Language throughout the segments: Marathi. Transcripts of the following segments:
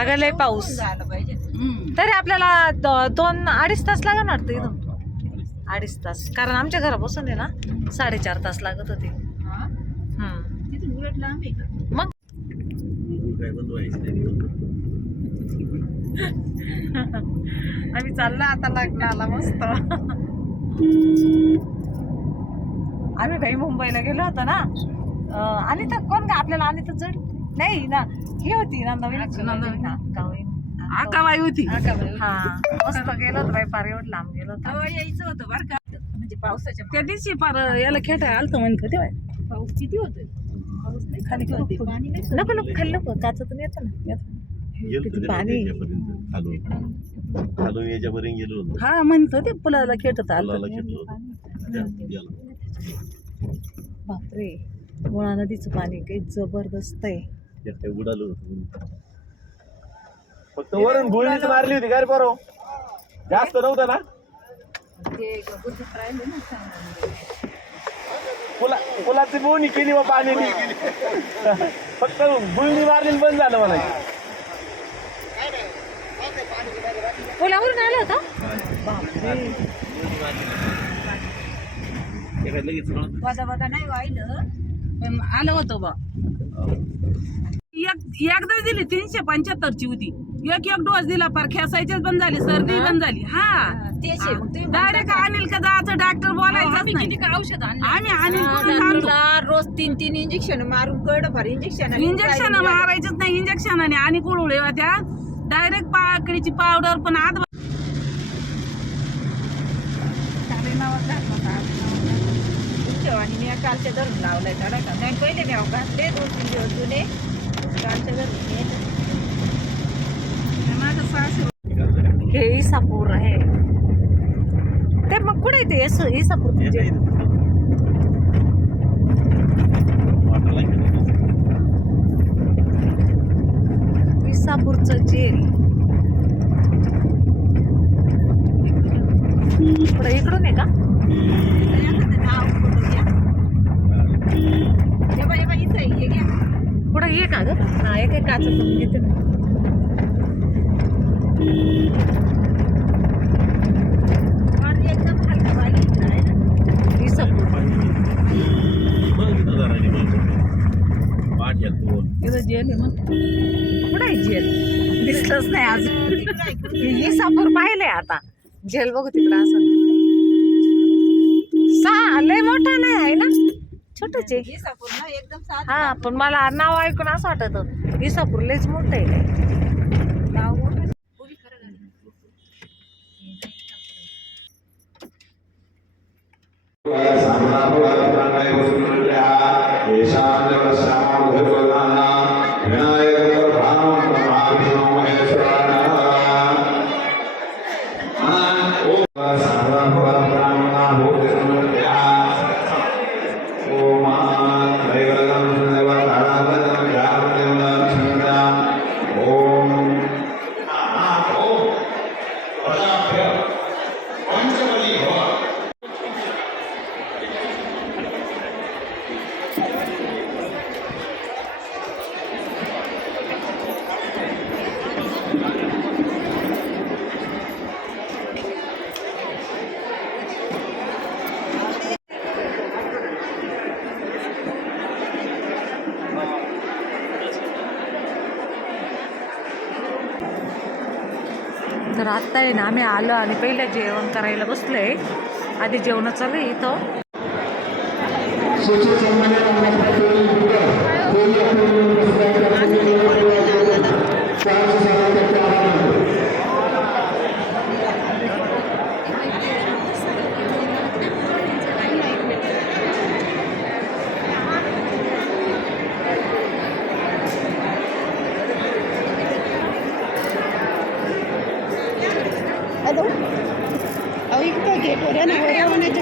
अगं लय पाऊस तरी आपल्याला 2-2.5 तास लागणार वाटतं इथून. 2.5 तास, कारण आमच्या घरापासून आहे ना 4.5 तास लागत होते. मग आम्ही चाललो आता लग्नाला मस्त. आम्ही भाई मुंबईला गेलो होतो ना. अनिता कोण का आपल्याला अनिता जड नाही ना, ही होती नंदाबाई आकाबाई होती. हा मस्त गेलो होतो बाई, फार एवढं लांब गेलो होतो. यायचं होतं बरं का, म्हणजे पावसाच्या त्या दिवशी फार याला खेटाय आलतं म्हणत होते. पाऊस किती होतोय, पाऊस नाही खाली होते, पाणी नाही नको नको खाली नको काचातून येतं ना पाणी खालून याच्यापर्यंत गेलो. हा म्हणत होते पुलाला खेटत आलं. बापरे, मुळा नदीचं पाणी काही जबरदस्त आहे. उडालो फक्त वरून गुळणीच मारली होती काय बरोबर, जास्त नव्हतं ना. पुलाची बोनी केली व पाणी फक्त गुळणी मारली बंद झालं मला. पुलावरून आलं होतं बाबा नाही वाहिलं पण आलं होतं बा. एकदा दिली 375ची होती. एक डोस दिला पर खेसायचीच बंद झाली, सर्दी बंद झाली. हा डायरेक्ट अनिल का जायचं, डॉक्टर बोलायचं नाही. औषध आम्ही रोज 3-3 इंजेक्शन मारून कड भर इंजेक्शन मारायचंच नाही. इंजेक्शनाने आणि कुळुळे त्या डायरेक्ट पाकडीची पावडर पण आत आणि मी कालच्या धरून लावलाय चढा का नाही. पहिले मी घातले 2-3 दिवस जुने, कालच्या धरून माझं सासू हे इसापूर आहे ते. मग कुठे येते इसापूर तुझे? इसापूरचं जेल इकडून आहे का? पुढे ये का ग? हा एक काच घेते ना. एकदम हलका बागीचा आहे ना जेल आहे. मग कुठे आहे जेल? दिसलंच नाही अजून. इसापूर पाहिलंय आता, जेल बघू तिकडं असं. लय मोठा नाही आहे ना, छोटच आहे. हा पण मला नाव ऐकून असं वाटत होतं इसापूर लयच मोठं आहे. नाव मोठं. तर आत्ता आहे ना आम्ही आलो आणि पहिलं जेवण करायला बसलोय. आधी जेवण चालू आहे इथं.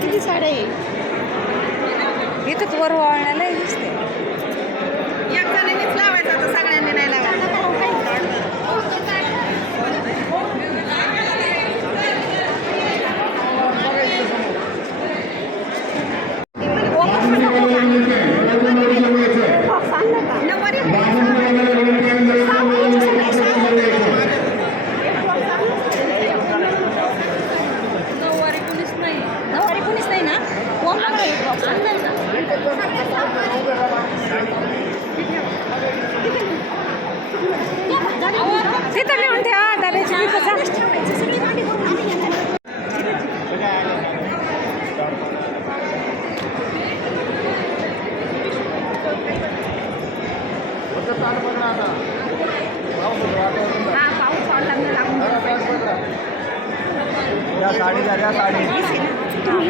किती साड्या आहे इथंच वर वाळण्याला दिसते. एक जणांनीच लावायचं आता, सगळ्यांनी नाही लावायचं. तिथं लिहून ठेवा दादाची या साडी द्या या साडी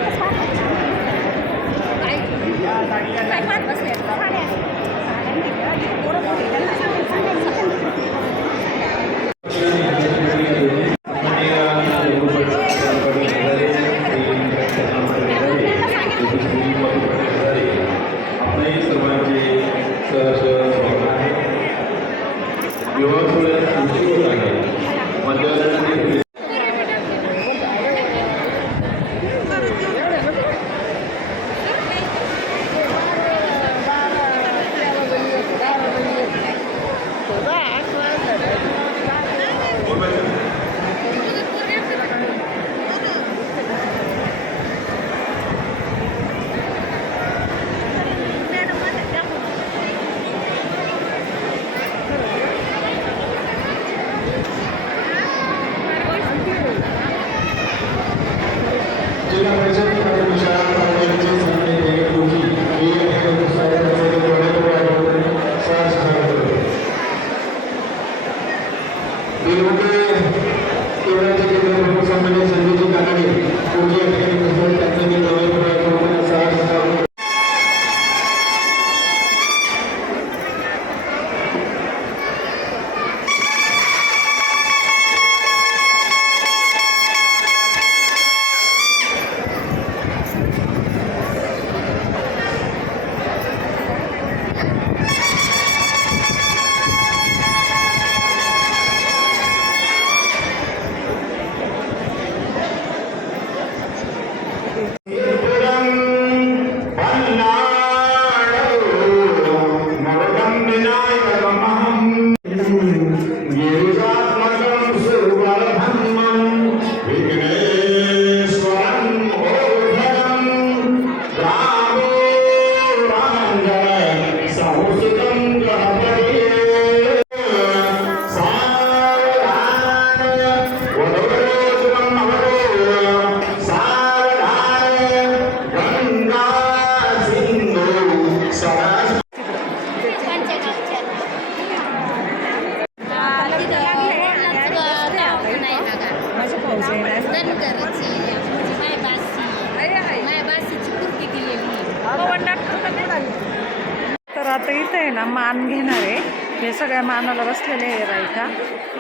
तर आता इथं आहे ना मान घेणार आहे. हे सगळ्या मानाला बसलेले आहे बायका.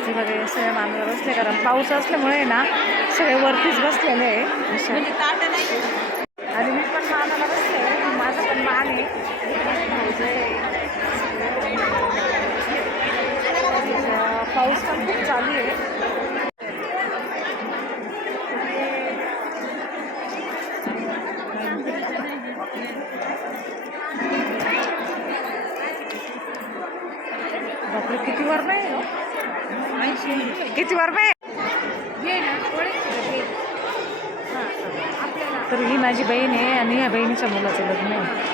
हे बघा सगळ्या मानाला बसले कारण पाऊस असल्यामुळे ना सगळे वरतीच बसलेले आहे. आणि मी पण मानाला बसले. माझा पण मान आहे. पाऊस पण खूप चालू आहे. बापरे किती वर नाही किती वर नाही. तर ही माझी बहीण आहे आणि ह्या बहिणीच्या मुलाचं लग्न आहे.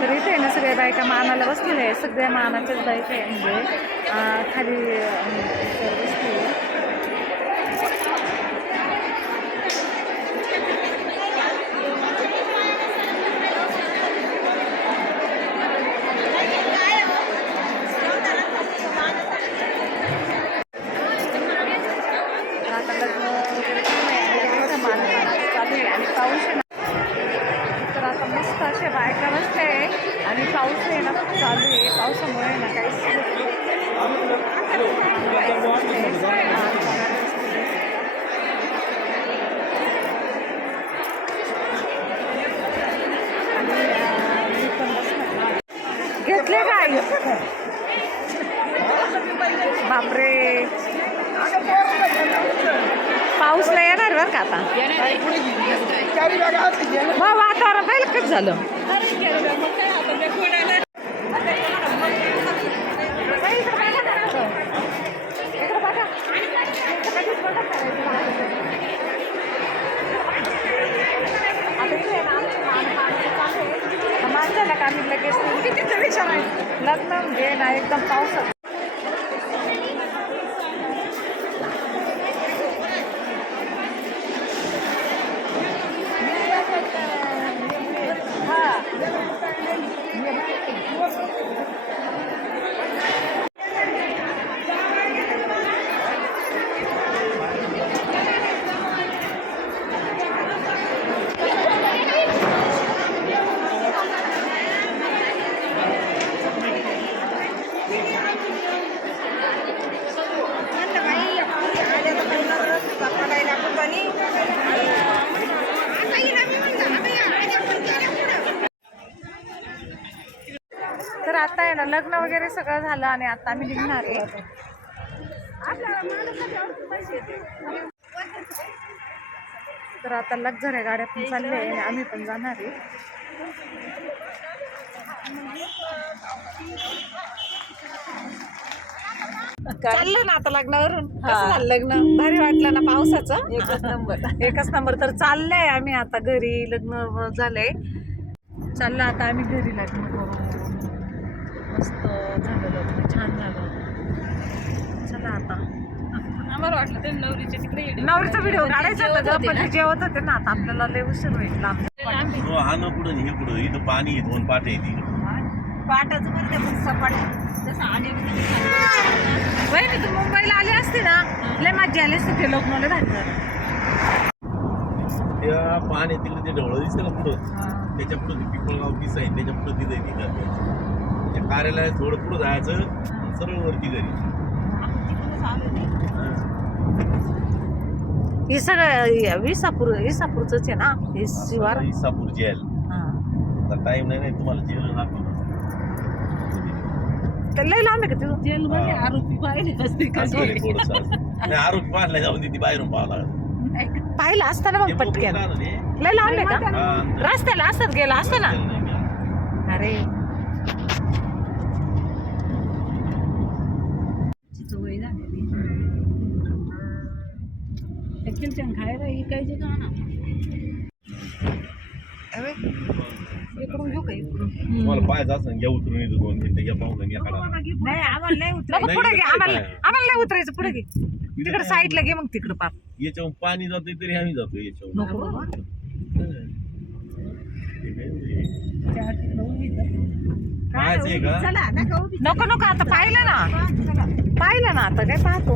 तर इथे ना सगळ्या बायका मानाला बसलेल्या आहे. सगळ्या मानाच्याच बायका आहे. म्हणजे खाली बसली. आणि पाऊस आहे ना तर आता मस्त अशा बायका बसल्या आहे आणि पाऊस आहे ना खूप चालू आहे. पावसामुळे ना काहीच घेतले काय बापरे पाऊसला येणार बरं का आता. मग वातावरण पाहिलं कसं झालं. इकडं बघा लग्न म्हणजे ना एकदम पावसात. तर आता आहे ना लग्न वगैरे सगळं झालं आणि आता आम्ही निघणार आहे. तर आता लक्झरी गाड्या पण चालल्या आहे आणि आम्ही पण जाणार आहे. चाललं ना आता लग्नावरून. कसं झालं लग्न? भारी वाटलं ना पावसाचं? एकच नंबर. तर चाललंय आम्ही आता घरी. लग्न झालंय, चाललं आता आम्ही घरी. लग्न करून मस्त झालं लग्न, छान झालं. चला आता आम्हाला वाटलं ते नवरीच्या तिकडे नवरीचा व्हिडिओ काढायचा होता पण ते जेवत होते ना. आता आपल्याला लय उशीर होईल. लांब हा ना पुढं हे पुढं इथं पाणी आहे, 2 पाटे आहे पाटाचं म्हणते पण सपाट तसं आणि वहिनी तू मुंबईला आली असते ना लय मज्जा आली असते. ते लोक मला घातलं त्या पाणी तिकडे ते ढवळं दिसतं का पुढं, त्याच्या पुढं ते पिंपळगाव किस आहे, त्याच्या पुढं तिथे त्या कार्यालयात थोडं पुढं जायचं, सरळ वरती घरी. हे सगळं विसापूरच आहे ना हे शिवार. इसापूर जेल. टाइम नाही तुम्हाला जेल लागतो. लय लांब आहे का तिथून? जेल मध्ये आरोपी पाहिले असते थोडंसं आरोग्य पाहिलं जाऊन ती बाहेरून पाहिला पाहिलं असताना मग पटक्यान. लय लांब आहे का? रस्त्याला असत गेला असतं ना. अरे वय झालेली खायला इकायचे का ना. इकडून घेऊ का? इकडून तुम्हाला पाहायचं असं घ्या उतरून येतो 2 मिनिटं घ्या पाहून घ्या काढा. नाही आम्हाला नाही नको पुढे घे. आम्हाला नाही उतरायचं. पुढे घे, तिकडे साईडला घे. मग तिकडे पार याच्यावर पाणी जातोय तरी आम्ही जातो याच्यावर. नको बाबा. पाहायचंय का? नको नको. आता पाहिलं ना आता काय पाहतो.